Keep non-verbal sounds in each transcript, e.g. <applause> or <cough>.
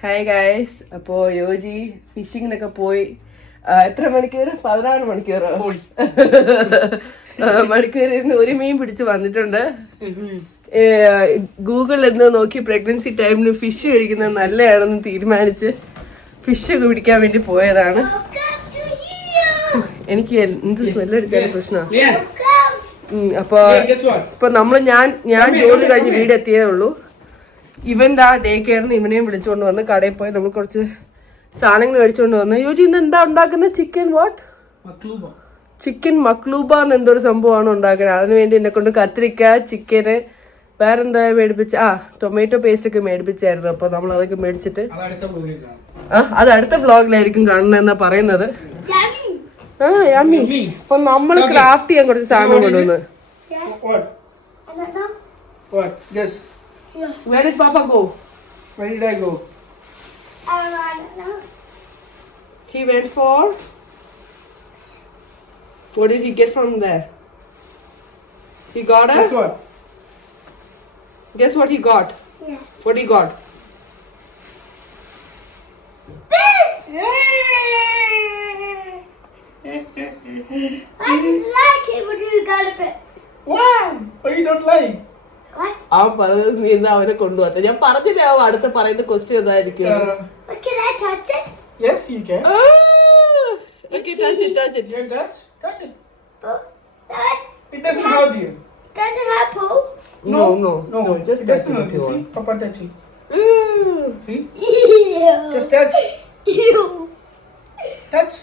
Hi guys അപ്പോ യോജി ഫിഷിങ്ങിനൊക്കെ പോയി. എത്ര മണിക്കൂർ പതിനാറ് മണിക്കൂറോ? മണിക്കൂർ ഇരുന്ന് ഒരു മീൻ പിടിച്ച് വന്നിട്ടുണ്ട്. ഗൂഗിൾ ഗൂഗിളിൽ എന്ന് നോക്കി പ്രഗ്നൻസി ടൈമിൽ ഫിഷ് കഴിക്കുന്നത് നല്ലതാണെന്ന് തീരുമാനിച്ച് ഫിഷ് ഒക്കെ പിടിക്കാൻ വേണ്ടി പോയതാണ്. എനിക്ക് എന്ത് സ്മെല്ലടിച്ചാലും പ്രശ്ന പ്രശ്നമാണ് Lian, അപ്പൊ Lian, guess what? ഇപ്പൊ നമ്മൾ ഞാൻ ഞാൻ ജോലി കഴിഞ്ഞ് വീട് എത്തിയതേ ഉള്ളൂ. ഇവൻ ദാ ഡേ കെയറിന് ഇവനെയും വിളിച്ചുകൊണ്ട് വന്ന് കടയിൽ പോയി നമ്മൾ കുറച്ച് സാധനങ്ങൾ മേടിച്ചുകൊണ്ട് വന്ന് യോജി ഇന്ന് എന്താ ഉണ്ടാക്കുന്ന ചിക്കൻ വാട്ട് Makluba. ചിക്കൻ മക്ലൂബ എന്ന് എന്തൊരു സംഭവമാണ് ഉണ്ടാക്കുന്നത്. അതിന് വേണ്ടി എന്നെ കൊണ്ട് കത്തിരിക്ക ചിക്കന് വേറെന്താ മേടിപ്പിച്ച? ആ ടൊമാറ്റോ പേസ്റ്റ് ഒക്കെ മേടിപ്പിച്ചായിരുന്നു. അപ്പൊ നമ്മൾ അതൊക്കെ മേടിച്ചിട്ട് ആ അത് അടുത്ത വ്ളോഗിലായിരിക്കും കാണുന്നതെന്നാ പറയുന്നത്. ആ യമ്മി. അപ്പൊ നമ്മൾ ക്രാഫ്റ്റ് ചെയ്യാൻ കുറച്ച് സാധനം കൊണ്ടുവന്ന്. What? What? Where did Papa go? Where did I go? I don't know. He went for. What did he get from there? He got a. Guess what? Guess what he got? Yeah. What he got? <laughs> I didn't like it when you got a bit. Why? Why you don't like? What? അവൻ പറഞ്ഞത് നീ എന്താ അവനെ കൊണ്ടുപോകാത്ത ഞാൻ പറഞ്ഞില്ല അവൻ അടുത്ത പറയുന്ന ക്വസ്റ്റ്യൻ എന്തായിരിക്കും Uh, But can I touch it? yes, you can. Okay touch it touch You can touch. Touch it. Oh, that It doesn't hurt you. doesn't have holes. No, no, no. no, just it touch doesn't it hurt if you you. want. See? Papa touching. Mm. See? Ew. Just touch. Ew. Touch.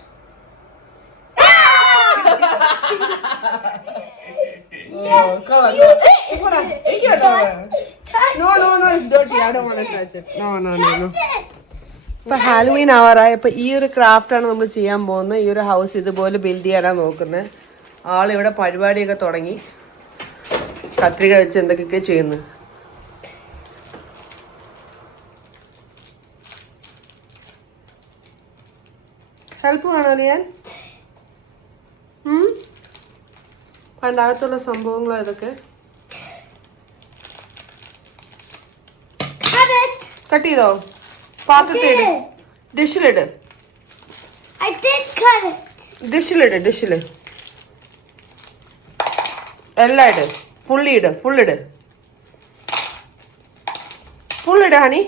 <laughs> ഇപ്പൊ Halloween ആവാറായ ഇപ്പൊ ഈ ഒരു craft ആണ് നമ്മൾ ചെയ്യാൻ പോകുന്നത്. ഈ ഒരു ഹൗസ് ഇതുപോലെ ബിൽഡ് ചെയ്യാനാണ് നോക്കുന്നത് ആളിവിടെ പരിപാടിയൊക്കെ തുടങ്ങി. കത്രിക വെച്ച് എന്തൊക്കെയൊക്കെ ചെയ്യുന്നു. ഹെൽപ്പ് വേണോ ഞാൻ പണ്ടകത്തുള്ള സംഭവങ്ങളോ ഇതൊക്കെ? കട്ട് ചെയ്തോ? പാത്രത്തിലിട് ഡിഷിലിട്. ഡിഷിലിട് ഡിഷിൽ എല്ലാം ഇട്. ഫുള്ളി ഇട് ഫുൾ ഇട്. ഹണി.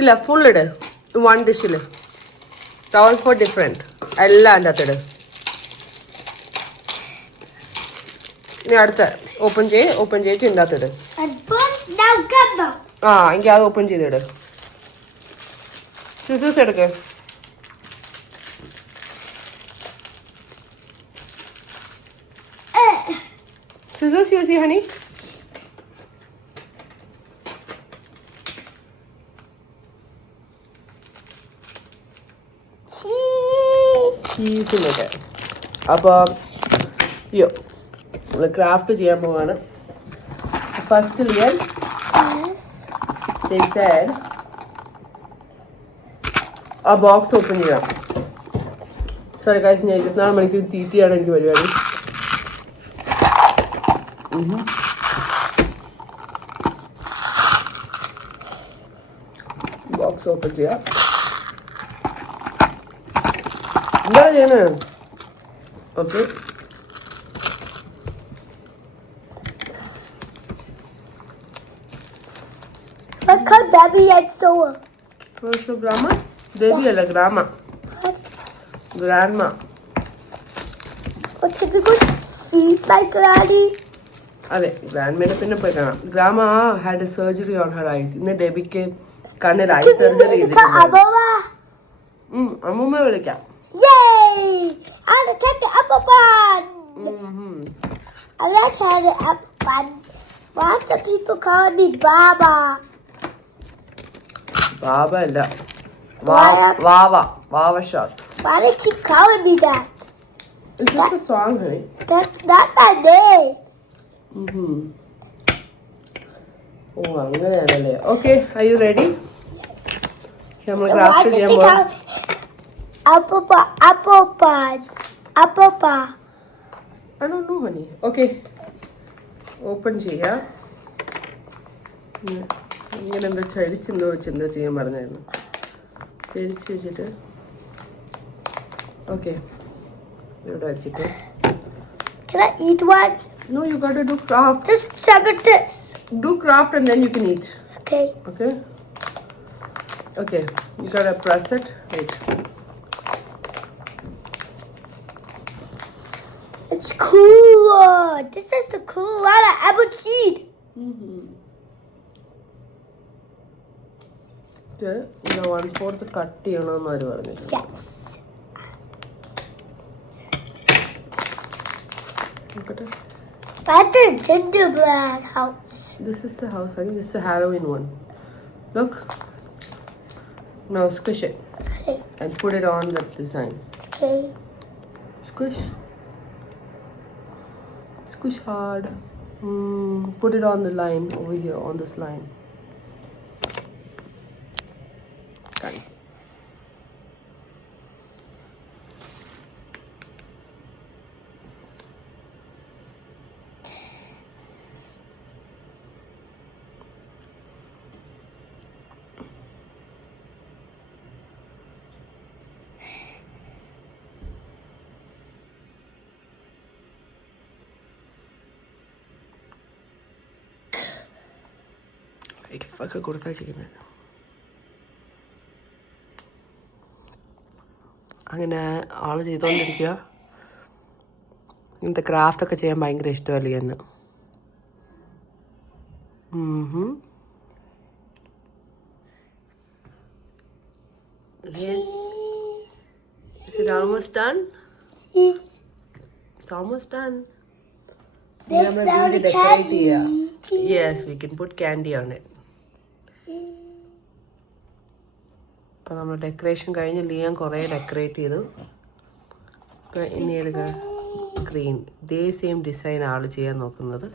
ഇല്ല ഫുൾ ഇട്. വൺ ഡിഷിൽ ഓൾ ഫോർ ഡിഫറെന്റ് എല്ലാം അതിന്റെ അകത്തിട് ഇനി അടുത്ത ഓപ്പൺ ചെയ്യ് ഓപ്പൺ ചെയ്തിട്ട് ഇതിന്റെ അകത്തിട്. ആ എങ്കിൽ അത് ഓപ്പൺ ചെയ്തിട് സിസേഴ്സ് എടുക്ക്. സിസേഴ്സ് യൂസ് ചെയ്യ ഹണി ചീസിനൊക്കെ അപ്പോൾ അയ്യോ നമ്മൾ ക്രാഫ്റ്റ് ചെയ്യാൻ പോവാണ്. ഫസ്റ്റ് ലിയൻ ആ ബോക്സ് ഓപ്പൺ ചെയ്യാം. സോറി കാശ് ഞാൻ ഇരുപത്തിനാല് മണിക്കൂർ തീറ്റിയാണ് എനിക്ക് പരിപാടി. ബോക്സ് ഓപ്പൺ ചെയ്യാം. എന്താ ചെയ്യണേ? Okay cut baby and soa. Gramma ദേവിയല്ല gramma grandma What did we go see my granny? അതെ ഗ്രാൻഡ്മേനെ പിന്നെ പോയി കാണാം gramma had surgery on her eyes ഇന്ന് ഡെബിക്ക് കണ്ണിൽ ഐ സർജറി ചെയ്തിട്ടുണ്ട് Ababa. ഉം, അമ്മൂമ്മ വിളിക്കാം Yay! I want to take the apple bun. ഉം, ഉം. I like to have the apple bun. Why some people call me Baba? ബാബ അല്ല വാവ വാവ ഷോട്ട് Why they keep calling me that? സോങ് ഹൈ That's not my name. Mm-hmm. ഓ അങ്ങനെയാണല്ലേ ഓക്കെ ഐ യു റെഡി നമ്മൾ ക്രാഫ്റ്റ് ചെയ്യാൻ? Apple bun. Apple bun. I don't know, honey. Okay. Open ചെയ്യാം ഇങ്ങനെ എന്താ ചരിച്ചെന്തോ വെച്ച് എന്തോ ചെയ്യാൻ പറഞ്ഞായിരുന്നു ചരിച്ച് വെച്ചിട്ട് ഓക്കെ ഇവിടെ വെച്ചിട്ട് Can I eat one? No you got do craft Just separate this. Do craft and then you can eat Okay. Okay. Okay. You gotta press it. Wait. It's cool. This is the cool one I ever seen. ഇത് ഇത് one fourth cut ചെയ്യണമെന്ന് അവർ പറഞ്ഞിട്ടുണ്ട് Yes. നോക്കട്ടെ That's the gingerbread house. This is the house. I think this is the Halloween one. Look. Now squish it Okay. and put it on the design. Okay. Squish. Squish hard. Mm, put it on the line over here, on this line. ഒക്കെ കൊടുത്താ ചെയ്യുന്നത് അങ്ങനെ ആൾ ചെയ്തോണ്ടിരിക്കുക ഇങ്ങനത്തെ craft ഒക്കെ ചെയ്യാൻ ഭയങ്കര ഇഷ്ടമല്ലേ എന്നെ Is it almost done? Yes. It's almost done. There's Yeah, now maybe the decorate candy. here. Yes, we can put candy on it. അപ്പോൾ നമ്മൾ ഡെക്കറേഷൻ കഴിഞ്ഞ് ലിയാൻ കുറേ ഡെക്കറേറ്റ് ചെയ്തു. അപ്പോൾ ഇനി എടുക്ക ഗ്രീൻ ഇതേ സെയിം ഡിസൈൻ ആൾ ചെയ്യാൻ നോക്കുന്നത്.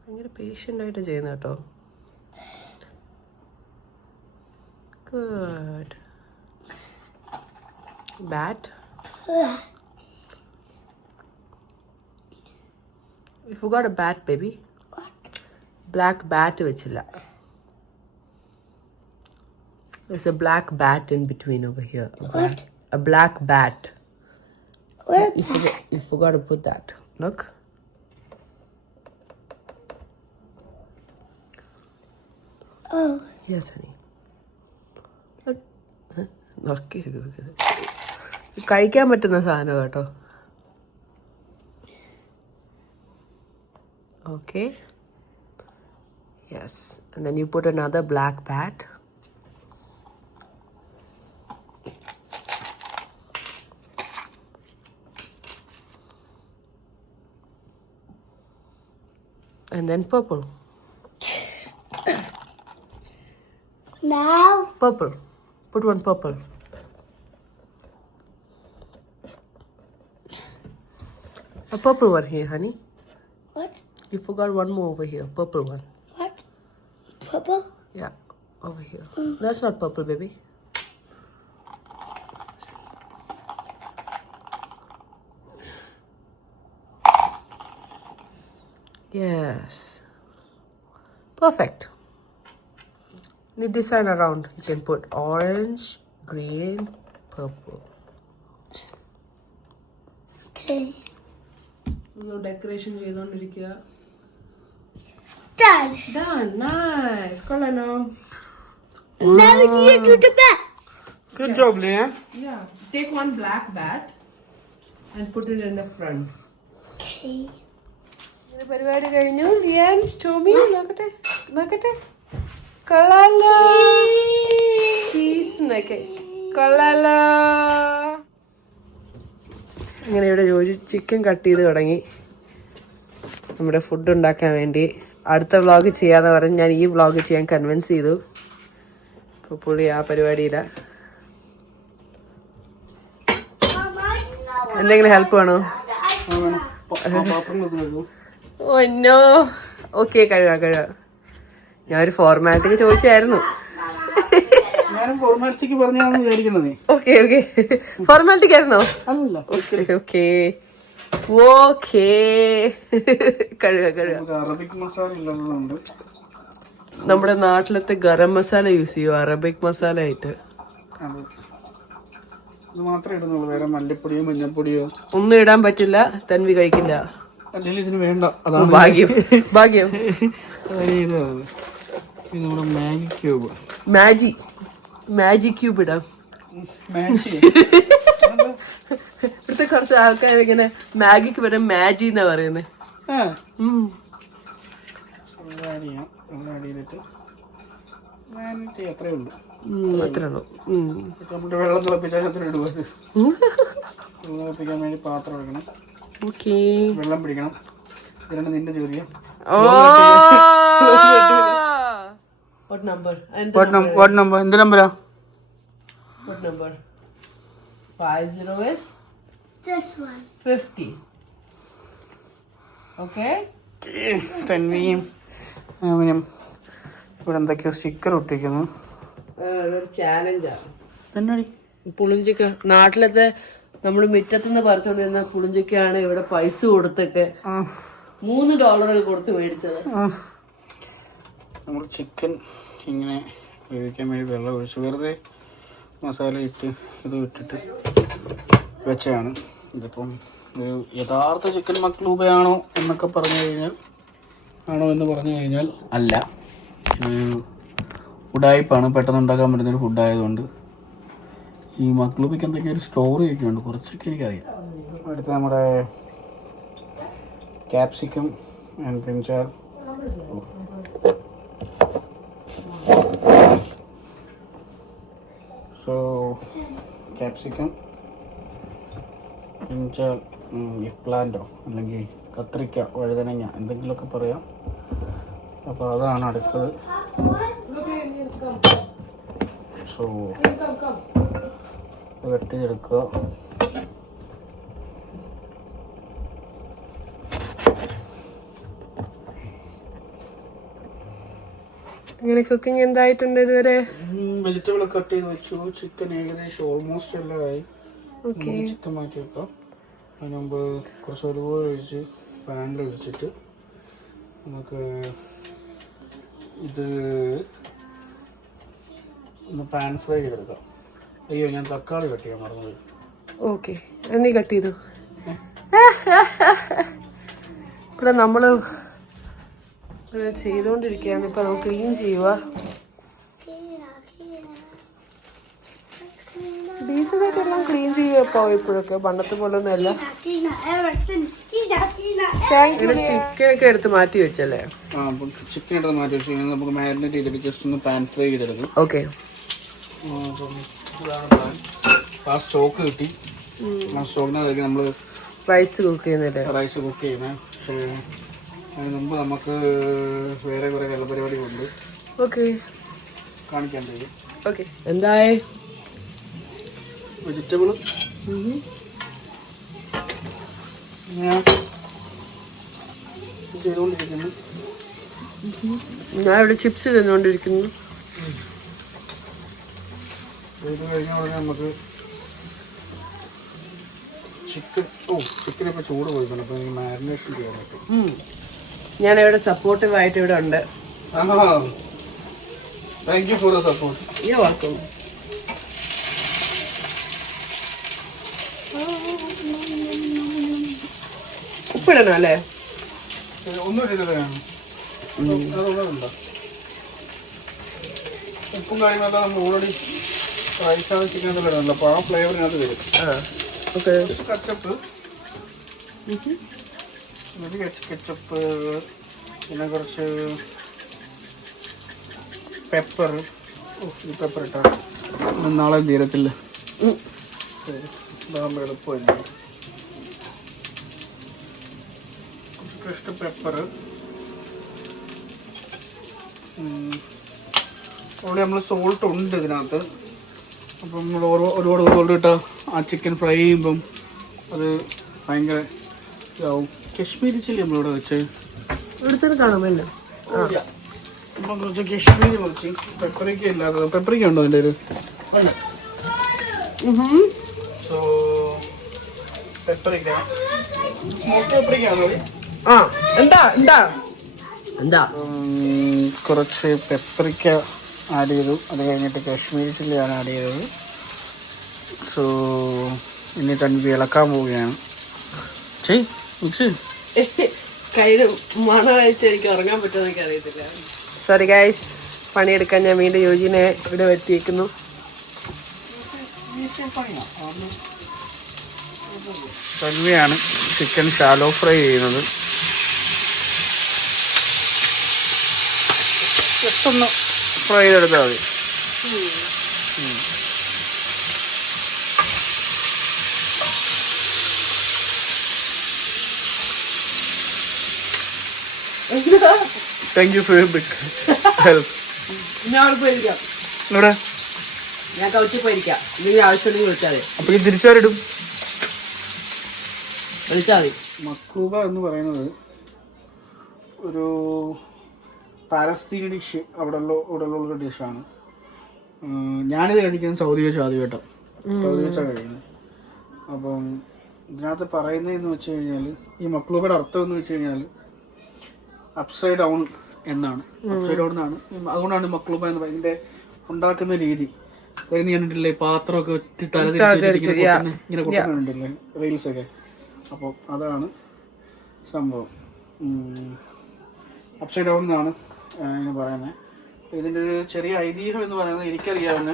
ഭയങ്കര പേഷ്യന്റ് ആയിട്ട് ചെയ്യുന്ന കേട്ടോ. Bat Bat. You forgot a bat, baby. What? Black bat vechilla. There's a black bat in between over here. A what? Bat. A black bat. Where? You, forgot, you forgot to put that. Look. Oh. Yes, honey. Look. Huh? <laughs> <laughs> നോക്കി ഇത് കഴിക്കാൻ പറ്റുന്ന സാധനം കേട്ടോ okay yes and then you put another black bat and then purple Now. Purple. Put one purple. A purple one here, honey. What? You forgot one more over here. Purple one. What? Purple? Yeah, over here. Mm. That's not purple, baby. Yes. Perfect. Need design around. You can put orange, green, purple. Okay. To do the bats. Good job, Leanne. Yeah. Take one black bat and put it in the front. Okay. പരിപാടി കഴിഞ്ഞു ലിയാൻ ചോമി നോക്കട്ടെ നോക്കട്ടെ കൊള്ളാലോ cheese എന്നൊക്കെ കൊള്ളാലോ ഇങ്ങനെ ഇവിടെ Joji chicken cut ചെയ്ത് തുടങ്ങി. നമ്മുടെ ഫുഡ് ഉണ്ടാക്കാൻ വേണ്ടി. അടുത്ത വ്ളോഗ് ചെയ്യാന്ന് പറഞ്ഞ് ഞാൻ ഈ വ്ളോഗ് ചെയ്യാൻ കൺവിൻസ് ചെയ്തു. അപ്പോൾ പുള്ളി ആ പരിപാടിയില. എന്തെങ്കിലും ഹെൽപ്പ് വേണോ? ഓ എന്നോ ഓക്കെ കഴിവാ കഴിവാ ഞാൻ ഒരു ഫോർമാലിറ്റിക്ക് ചോദിച്ചായിരുന്നു. ഞാനും ഫോർമാലിറ്റിക്ക് പറഞ്ഞാന്ന് വിചാരിക്കണത് നീ. ഓക്കെ ഓക്കെ ഫോർമാലിറ്റിക്ക് ആയിരുന്നോ അല്ലല്ല ഓക്കെ ഓക്കേ കഴുക കഴുക. നമുക്ക് അറബിക് മസാല ഇല്ലാത്തതുകൊണ്ട്. നമ്മുടെ നാട്ടിലത്തെ ഗരം മസാല യൂസ് ചെയ്യും? അറബിക് മസാല ആയിട്ട്. അത് ഇത് മാത്രമേ ഇടുന്നുള്ളൂ. വേറെ മല്ലിപ്പൊടിയോ മഞ്ഞപ്പൊടിയോ ഒന്നും ഇടാൻ പറ്റില്ല. തൻവി കഴിക്കില്ല. അല്ലെങ്കിൽ ഇതിന് വേണ്ട. അതാണ് ഭാഗ്യം. ഭാഗ്യം. <laughs> നമ്മുടെ Maggi cube. Maggi Maggi cube ഇടാം. ഇവിടുത്തെ കുറച്ച് ആൾക്കാർ ഇങ്ങനെ മാഗിക്ക് വരെ മാജി എന്നാ പറയുന്നത് അത്രേ ഉള്ളൂ. വെള്ളം തിളപ്പിക്കാൻ വേണ്ടി പാത്രം എടുക്കണം വെള്ളം പിടിക്കണം. നിന്റെ ജോലിയാ ഓ! What number? And the what number what number എന്ത് നമ്പരാ what number? Five zero is This one. fifty. Okay. തന്വിയും അവനും ഇവിടെ എന്തൊക്കെയോ സ്റ്റിക്കർ ഒട്ടിക്കുന്നു അതൊരു ചാലഞ്ചാണ് തന്നടി പുളിഞ്ചിക്ക നാട്ടിലത്തെ നമ്മൾ മുറ്റത്തുനിന്ന് പറിച്ചുകൊണ്ടിരുന്ന പുളിഞ്ചിക്കാണ് ഇവിടെ പൈസ കൊടുത്തൊക്കെ മൂന്ന് ഡോളറുകൾ കൊടുത്ത് മേടിച്ചത് നമ്മൾ ചിക്കൻ ഇങ്ങനെ വേവിക്കാൻ വേണ്ടി വെള്ളം ഒഴിച്ച്. വെറുതെ മസാല ഇട്ട് ഇത് ഇട്ടിട്ട് വെച്ചതാണ്. ഇതിപ്പം ഒരു യഥാർത്ഥ ചിക്കൻ മക്ലൂബയാണോ എന്നൊക്കെ പറഞ്ഞു കഴിഞ്ഞാൽ ആണോ എന്ന് പറഞ്ഞു കഴിഞ്ഞാൽ അല്ല. ഫുഡായിപ്പാണ് പെട്ടെന്ന് ഉണ്ടാക്കാൻ പറ്റുന്നൊരു ഫുഡായതുകൊണ്ട് ഈ മക്ലൂബയ്ക്ക് എന്തൊക്കെയോ ഒരു സ്റ്റോറി ഒക്കെ ഉണ്ട്. കുറച്ചൊക്കെ എനിക്കറിയാം. അടുത്ത നമ്മുടെ capsicum and brinjal so capsicum എന്നുവെച്ചാൽ പ്ലാന്റോ അല്ലെങ്കിൽ കത്രിക്ക വഴുതനങ്ങ എന്തെങ്കിലുമൊക്കെ പറയാം. അപ്പോൾ അതാണ് അടുത്തത്. സോ വെട്ടിയെടുക്കുക. അങ്ങനെ കുക്കിംഗ് എന്തായിട്ടുണ്ട് ഇതുവരെ? വെജിറ്റബിൾ കട്ട് ചെയ്ത് വെച്ചു. ചിക്കൻ ഏകദേശം ഓൾമോസ്റ്റ് എല്ലാം ആയി ഓക്കെ ചിക്കൻ മാറ്റി വെക്കാം. അതിന് മുമ്പ് കുറച്ച് ഒരുപോലെ ഒഴിച്ച് പാനിൽ ഒഴിച്ചിട്ട് നമുക്ക് ഇത് ഒന്ന് പാൻ ഫ്രൈ ചെയ്തെടുക്കാം. അയ്യോ ഞാൻ തക്കാളി കട്ട് ചെയ്യാൻ മറന്നുപോയി. ഓക്കെ നീ കട്ട് ചെയ്തു? <laughs> ഇവിടെ നമ്മൾ ചെയ്തുകൊണ്ടിരിക്കുകയാണ് ഇപ്പൊ നമുക്ക് ക്ലീൻ ചെയ്യുക ഡീസലായിട്ട് എല്ലാം ക്ലീൻ ചെയ്യുക ഇപ്പൊ ഇപ്പോഴൊക്കെ. പണ്ടത്തെ പോലെ ഒന്നും അല്ല Tina, everything. Tina, Tina, thank you chicken ഒക്കെ എടുത്ത് മാറ്റി വെച്ചല്ലേ? ചിക്കൻ എടുത്ത് മാറ്റി വെച്ചു കഴിഞ്ഞാൽ നമുക്ക് മാരിനേറ്റ് ചെയ്തിട്ട് ജസ്റ്റ് ഒന്ന് പാൻ ഫ്രൈ ചെയ്തെടുക്കും. ഓക്കെ ആ, സ്റ്റോക്ക് കിട്ടി. ആ സ്റ്റോക്കിനകത്തേക്ക് നമ്മൾ റൈസ് കുക്ക് ചെയ്യുന്നില്ലേ? റൈസ് കുക്ക് ചെയ്യുന്നത് അതിന് മുമ്പ് നമുക്ക് വേറെ കുറേ ഉണ്ട് ഓക്കെ. കാണിക്കാൻ കഴിയും. ഓക്കെ. എന്തായേ? വെജിറ്റബിൾ ഞാൻ ചെയ്തുകൊണ്ടിരിക്കുന്നു. ഞാൻ ഇവിടെ ചിപ്സ് തിന്നുകൊണ്ടിരിക്കുന്നു. ഇത് കഴിഞ്ഞ ഉടനെ നമുക്ക് ചിക്കൻ ഓ ചിക്കൻ ഇപ്പോൾ ചൂട് പോയിക്കണം അപ്പോൾ എനിക്ക് മാരിനേഷൻ ചെയ്യാൻ പറ്റും. ഞാൻ ഇവിടെ സപ്പോർട്ടീവ് ആയിട്ട് ഇവിടെ ഉണ്ട്. Thank you for the support you welcome ഉപ്പിടണം അല്ലേ? ഒന്നും ഉപ്പും കാര്യങ്ങളെല്ലാം നമ്മൾ ഓൾറെഡി റൈസാണ് ചിക്കൻ വരുന്നുണ്ട് അപ്പോൾ ആ ഫ്ലേവറിനകത്ത് വരും. ആ ഓക്കെ കച്ചപ്പ് കെച്ചപ്പ് പിന്നെ കുറച്ച് പെപ്പർ ഈ പെപ്പർ ഇട്ടാണ് ഇത് നാളെ തീരത്തില്ല. ഇതാകുമ്പോൾ എളുപ്പമല്ല കുറച്ച് ക്രിസ്റ്റ് പെപ്പർ ഓൾറെഡി നമ്മൾ സോൾട്ട് ഉണ്ട് ഇതിനകത്ത്. അപ്പം നമ്മൾ ഓരോ ഒരുപാട് സോൾട്ട് ഇട്ടാൽ ആ ചിക്കൻ ഫ്രൈ ചെയ്യുമ്പം അത് ഭയങ്കര ഇതാവും. കശ്മീരി ചില്ലി നമ്മളിവിടെ വെച്ച്. ഇവിടുത്തെ കാണാമല്ലോ. അപ്പം കുറച്ച് കശ്മീരി പെപ്പറിക്ക ഉണ്ടോ ഒരു സോ പെപ്പറിക്ക സ്മോക്ക് പെപ്പറിക്ക ആണോ ആ എന്താ എന്താ? എന്താ? കുറച്ച് പെപ്പറിക്ക ആഡ് ചെയ്തു. അത് കഴിഞ്ഞിട്ട് കാശ്മീരി ചില്ലിയാണ് ആഡ് ചെയ്തത്. സോ ഇനി തൻവി ഇളക്കാൻ പോവുകയാണ്. ചെയ് കയ്യിൽ മണമായിട്ട് എനിക്ക് ഉറങ്ങാൻ അറിയത്തില്ല. സോറി ഗൈസ് പണിയെടുക്കാൻ ഞാൻ വീണ്ടും യോജിനെ ഇവിടെ വരുത്തിയേക്കുന്നു. ാണ് ചിക്കൻ ഷാലോ ഫ്രൈ ചെയ്യുന്നത്. ജസ്റ്റ് ഒന്ന് ഫ്രൈ ചെയ്തെടുത്താൽ മതി. Thank you for big help ഞാൻ അവിടെ പോയിരിക്കാം. ഇവിടെ ഞാൻ കൗച്ചിൽ പോയിരിക്കാം. എന്തെങ്കിലും ആവശ്യമുണ്ടെങ്കിൽ വിളിച്ചാൽ മതി. അപ്പോൾ ഈ തിരിച്ചാരിടും. വിളിച്ചാൽ മതി. മക്രൂബ എന്ന് പറയുന്നത് ഒരു പാലസ്തീൻ ഡിഷ് അവിടെ ഉള്ള അവിടെ ഉള്ള ഒരു ഡിഷാണ്. ഞാനിത് കഴിക്കുന്നത് സൗദി വെച്ച് ആദ്യമായിട്ടാണ് സൗദി വെച്ചാണ് കഴിക്കുന്നത്. അപ്പം ഇതിനകത്ത് പറയുന്നതെന്ന് വെച്ച് കഴിഞ്ഞാൽ ഈ മക്ലൂബയുടെ അർത്ഥം എന്ന് വെച്ച് കഴിഞ്ഞാൽ അപ്സൈഡ് ഡൗൺ എന്നാണ്. അപ്സൈഡ് ഡൗൺ എന്നാണ്. അതുകൊണ്ടാണ് പറയുന്നത് ഇതിന്റെ ഉണ്ടാക്കുന്ന രീതി. കഴിഞ്ഞിട്ടില്ലേ കണ്ടിട്ടില്ലേ പാത്രമൊക്കെ ഒത്തി തല ഇങ്ങനെ ഇങ്ങനെ റീൽസ് ഒക്കെ. അപ്പോൾ അതാണ് സംഭവം. അപ്സൈഡ് ഡൗൺ എന്നാണ് ഇതിന് പറയുന്നത്. ഇതിന്റെ ഒരു ചെറിയ ഐതിഹ്യം എന്ന് പറയുന്നത് എനിക്കറിയാവുന്ന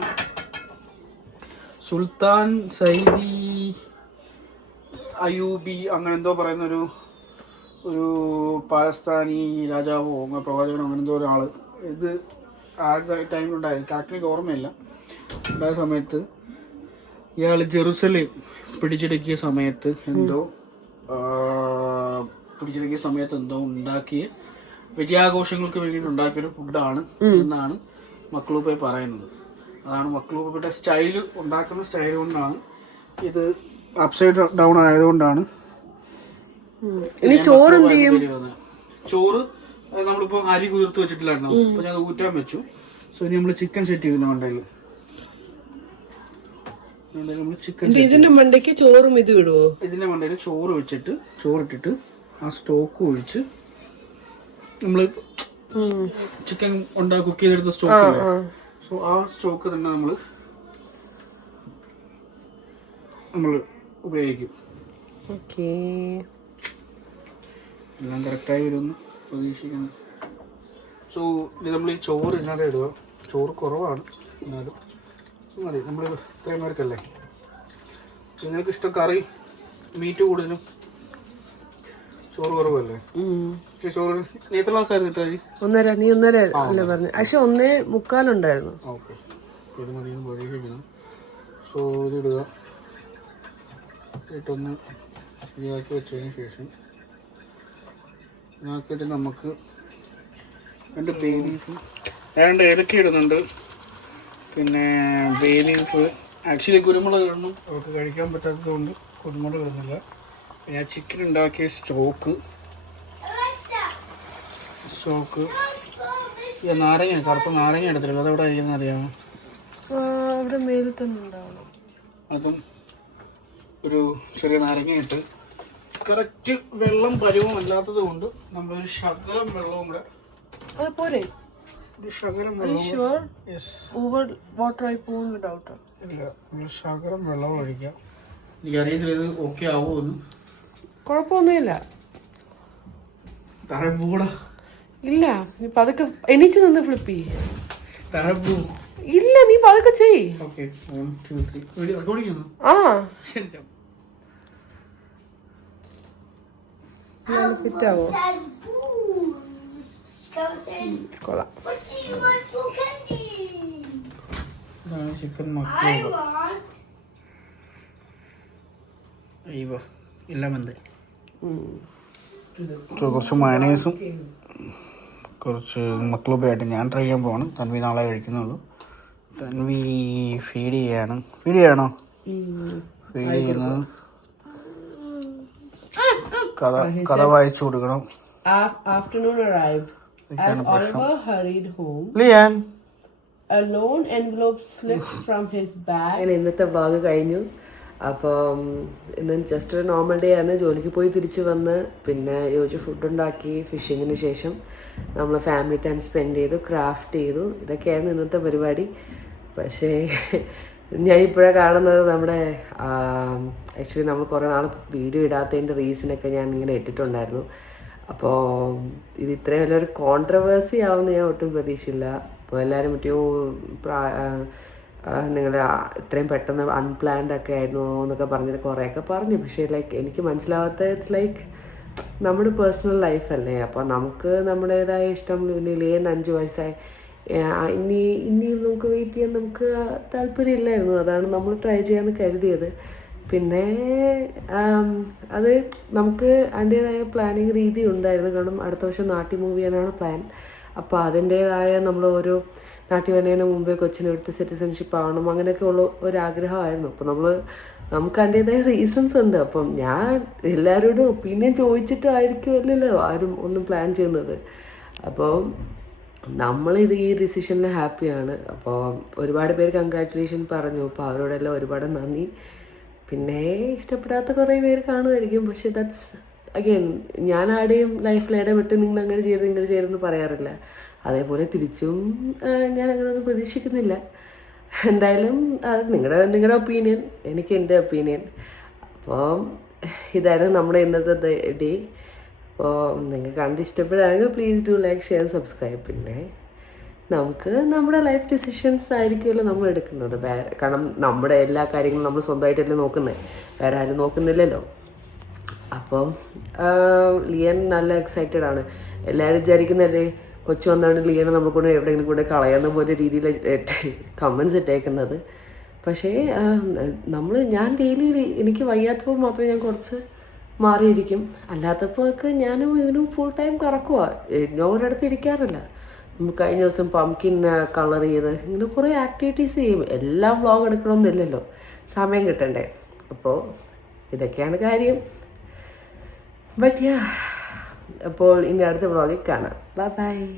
സുൽത്താൻ സൈദി അയൂബി അങ്ങനെ എന്തോ പറയുന്ന ഒരു പാലസ്താനി രാജാവോ അങ്ങനെ പ്രവാചകനോ അങ്ങനെ എന്തോ ഒരാൾ ഇത് ആ ടൈമിലുണ്ടായത് കറക്റ്റ് എനിക്ക് ഓർമ്മയില്ല. ഉണ്ടായ സമയത്ത് ഇയാൾ ജെറുസലേം പിടിച്ചെടുക്കിയ സമയത്ത് എന്തോ പിടിച്ചെടുക്കിയ സമയത്ത് എന്തോ ഉണ്ടാക്കിയ വിജയാഘോഷങ്ങൾക്ക് വേണ്ടിയിട്ട് ഉണ്ടാക്കിയൊരു ഫുഡാണ് എന്നാണ് മക്ലൂപ്പെ പറയുന്നത്. അതാണ് മക്കളൂപ്പയുടെ സ്റ്റൈൽ ഉണ്ടാക്കുന്ന സ്റ്റൈൽ കൊണ്ടാണ് ഇത് അപ്സൈഡ് ഡൗൺ ആയതുകൊണ്ടാണ് ഇനി ചോറ് എന്ത് ചെയ്യും? ചോറ് നമ്മളിപ്പോ അരി കുതിർത്ത് വെച്ചിട്ടില്ലായിരുന്നു? അപ്പൊ ഞാൻ ഊറ്റാൻ വെച്ചു. സോ ഇനി നമ്മൾ ചിക്കൻ സെറ്റ് ചെയ്യുന്ന മണ്ടയിൽ ഇതിന്റെ മണ്ടയ്ക്ക് ചോറും ഇത് വിടുവോ ഇതിന്റെ മണ്ടയിൽ ചോറ് വെച്ചിട്ട് ചോറിട്ടിട്ട് ആ സ്റ്റോക്ക് ഒഴിച്ച് നമ്മൾ ചിക്കൻ ഉണ്ടാ കുക്ക് ചെയ്തെടുത്ത സ്റ്റോക്ക് സോ ആ. സ്റ്റോക്ക് തന്നെ നമ്മൾ നമ്മൾ ഉപയോഗിക്കും. ഓക്കേ എല്ലാം കറക്റ്റായി വരുമെന്ന് പ്രതീക്ഷിക്കുന്നു. സോ ഇത് നമ്മൾ ഈ ചോറ് ഇതിനകത്ത് ഇടുക? ചോറ് കുറവാണ് എന്നാലും. മതി നമ്മൾ ഇത്രയും പേർക്കല്ലേ നിങ്ങൾക്ക് ഇഷ്ടം കറി മീറ്റ് കൂടുതലും ചോറ് കുറവല്ലേ? ചോറ് നീ എത്ര ക്ലാസ് ആയിരുന്നു ഇട്ടായി ഒന്നര നീ ഒന്നര അല്ലേ പറഞ്ഞു? പക്ഷെ ഒന്നേ മുക്കാലുണ്ടായിരുന്നു ഓക്കെ. ഇത് മതിയെന്ന് പ്രതീക്ഷിക്കുന്നു സോ ഇട്ടൊന്ന് ശരിയാക്കി വെച്ചതിന് ശേഷം ഇതിനകത്ത് നമുക്ക് രണ്ട് ബേ ലീഫ് രണ്ട് ഏലക്ക ഇടുന്നുണ്ട്. പിന്നെ ബേ ലീഫ് ആക്ച്വലി കുരുമുളക് ഇടണം. അവർക്ക് കഴിക്കാൻ പറ്റാത്തത് കൊണ്ട് കുരുമുളക് ഇടുന്നില്ല. പിന്നെ ചിക്കൻ ഉണ്ടാക്കിയ സ്റ്റോക്ക് സ്റ്റോക്ക് നാരങ്ങ കറുത്ത നാരങ്ങ എടുത്തില്ല അതെവിടെ ആയിരിക്കും അറിയാമോ? അവിടെ മേലിൽ തന്നെ ഉണ്ടാവണം. അതും ഒരു ചെറിയ നാരങ്ങ ഇട്ട് കറക്റ്റ് വെള്ളം പരുവം അല്ലാത്തത് കൊണ്ട് നമ്മളൊരു ശകലം വെള്ളവും കൂടെ അത് പോരെ? ഒരു ശകലം വെള്ളം ഷുവർ യെസ് ഓവർ വാട്ടർ ആയി പോകുന്ന ഡൗട്ട് ഇല്ല ഒരു ശകലം വെള്ളം ഒഴിക്കാം. എനിക്കറിയത്തില്ല ഇത് ഓക്കെ ആവുമെന്ന് കുഴപ്പമൊന്നുമില്ല. താഴെ പൂടാ. ഇല്ല നീ പതുക്കെ എണീച്ച് നിന്ന് ഫ്ലിപ്പി താഴെ പൂ. ഇല്ല നീ പതുക്കെ ചെയ് okay one two three recording ആ. ശരി ഫിറ്റ് ആവോ Says boo. Skeleton. കൊള്ളാം What do you want for candy? ഇതാണ് ചിക്കൻ. അയ്യോ എല്ലാം എന്ത് കുറച്ച് മയണേസും കുറച്ച് മക്കളൂബായിട്ട് ഞാൻ ട്രൈ ചെയ്യാൻ പോവാണ്. തൻവി നാളെ കഴിക്കുന്നുള്ളൂ. തൻവി ഫീഡ് ചെയ്യാണ്. ഫീഡ് ചെയ്യണോ? ഫീഡ് ചെയ്യുന്നത്? കഥ കഥ വായിച്ചു കൊടുക്കണം. Afternoon arrived As Oliver hurried home, ലിയാൻ. a lone envelope slipped from his bag. അങ്ങനെ ഇന്നത്തെ ബാഗ് കഴിഞ്ഞു. അപ്പം ഇന്ന് ജസ്റ്റ് ഒരു നോർമൽ ഡേ ആണ് ജോലിക്ക് പോയി തിരിച്ചു വന്ന് പിന്നെ യോജി ഫുഡ് ഉണ്ടാക്കി ഫിഷിങ്ങിന് ശേഷം നമ്മൾ ഫാമിലി ടൈം സ്പെൻഡ് ചെയ്തു ക്രാഫ്റ്റ് ചെയ്തു. ഇതൊക്കെയായിരുന്നു ഇന്നത്തെ പരിപാടി. പക്ഷേ ഞാൻ ഇപ്പോഴാണ് കാണുന്നത് നമ്മുടെ ആക്ച്വലി നമ്മൾ കുറേ നാൾ വീഡിയോ ഇടാത്തതിന്റെ റീസണൊക്കെ ഞാൻ ഇങ്ങനെ ഇട്ടിട്ടുണ്ടായിരുന്നു. അപ്പോൾ ഇത് ഇത്രയും വലിയൊരു കോൺട്രവേഴ്സി ആവുമെന്ന് ഞാൻ ഒട്ടും പ്രതീക്ഷയില്ല അപ്പോൾ എല്ലാവരും മറ്റോ നിങ്ങൾ ഇത്രയും പെട്ടെന്ന് അൺപ്ലാൻഡ് ഒക്കെ ആയിരുന്നു എന്നൊക്കെ പറഞ്ഞിട്ട് കുറേയൊക്കെ പറഞ്ഞു. പക്ഷേ ലൈക്ക് എനിക്ക് മനസ്സിലാവാത്ത ഇറ്റ്സ് ലൈക്ക് നമ്മുടെ പേഴ്സണൽ ലൈഫല്ലേ അപ്പോൾ നമുക്ക് നമ്മുടേതായ ഇഷ്ടം ലിയൻ അഞ്ച് വയസ്സായി ഇനി ഇനിയും നമുക്ക് വെയിറ്റ് ചെയ്യാൻ നമുക്ക് താല്പര്യമില്ലായിരുന്നു. അതാണ് നമ്മൾ ട്രൈ ചെയ്യാമെന്ന് കരുതിയത്. പിന്നെ അത് നമുക്ക് അതിന്റേതായ പ്ലാനിങ് രീതി ഉണ്ടായിരുന്നു. കാരണം അടുത്ത വർഷം നാട്ടി മൂവ് ചെയ്യാനാണ് പ്ലാൻ അപ്പോൾ അതിന്റേതായ നമ്മൾ ഓരോ നാട്ടി വരുന്നതിന് മുമ്പേ കൊച്ചിനെ എടുത്ത് സിറ്റിസൺഷിപ്പ് ആവണം അങ്ങനെയൊക്കെ ഉള്ള ഒരു ആഗ്രഹമായിരുന്നു അപ്പോൾ നമ്മൾ നമുക്ക് അതിന്റേതായ റീസൺസ് ഉണ്ട്. അപ്പം ഞാൻ എല്ലാവരോടും ഒപ്പീനിയൻ ചോദിച്ചിട്ടായിരിക്കുമല്ലോ ആരും ഒന്നും പ്ലാൻ ചെയ്യുന്നത്. അപ്പോൾ നമ്മളിത് ഈ ഡിസിഷനിൽ ഹാപ്പിയാണ് അപ്പോൾ ഒരുപാട് പേര് കൺഗ്രാറ്റുലേഷൻ പറഞ്ഞു. അപ്പോൾ അവരോടെല്ലാം ഒരുപാട് നന്ദി. പിന്നെ ഇഷ്ടപ്പെടാത്ത കുറേ പേര് കാണുമായിരിക്കും. പക്ഷേ ദാറ്റ്സ് അഗെയിൻ ഞാൻ ആടെയും ലൈഫിൽ ഇടപെട്ട് നിങ്ങൾ അങ്ങനെ ചെയ്യരുത് ഇങ്ങനെ ചെയ്യരുതെന്ന് പറയാറില്ല. അതേപോലെ തിരിച്ചും ഞാൻ അങ്ങനെ ഒന്നും പ്രതീക്ഷിക്കുന്നില്ല. എന്തായാലും അത് നിങ്ങളുടെ നിങ്ങളുടെ ഒപ്പീനിയൻ എനിക്ക് എന്റെ ഒപ്പീനിയൻ അപ്പോൾ ഇതായിരുന്നു നമ്മുടെ ഇന്നത്തെ ഡേ അപ്പോൾ നിങ്ങൾ കണ്ട് ഇഷ്ടപ്പെടുകയാണെങ്കിൽ please do like share subscribe പിന്നെ നമുക്ക് നമ്മുടെ ലൈഫ് ഡിസിഷൻസ് ആയിരിക്കുമല്ലോ നമ്മൾ എടുക്കുന്നത്. വേറെ കാരണം നമ്മുടെ എല്ലാ കാര്യങ്ങളും നമ്മൾ സ്വന്തമായിട്ടല്ലേ നോക്കുന്നത്. വേറെ ആരും നോക്കുന്നില്ലല്ലോ. അപ്പോൾ ലിയൻ നല്ല എക്സൈറ്റഡ് ആണ്. എല്ലാവരും വിചാരിക്കുന്നല്ലേ കൊച്ചു വന്നാണ് ലിയനെ നമ്മൾ കൊണ്ട് എവിടെയെങ്കിലും കൂടെ കളയുന്ന പോലെ രീതിയിൽ കമൻസ് ഇട്ടേക്കുന്നത്. പക്ഷേ നമ്മൾ ഞാൻ ഡെയിലി എനിക്ക് വയ്യാത്തപ്പോൾ മാത്രമേ ഞാൻ കുറച്ച് മാറിയിരിക്കും. അല്ലാത്തപ്പോൾ ഒക്കെ ഞാനും ഇവനും ഫുൾ ടൈം കറക്കുക ഞാൻ ഒരിടത്ത് ഇരിക്കാറില്ല. കഴിഞ്ഞ ദിവസം പംകിൻ കളർ ചെയ്ത്. ഇങ്ങനെ കുറേ ആക്ടിവിറ്റീസ് ചെയ്യും. എല്ലാം വ്ളോഗ് എടുക്കണമെന്നില്ലല്ലോ സമയം കിട്ടണ്ടേ. അപ്പോൾ ഇതൊക്കെയാണ് കാര്യം. ബട്ട് യാ അപ്പോൾ ഇനി അടുത്ത വ്ളോഗിൽ കാണാം. Bye bye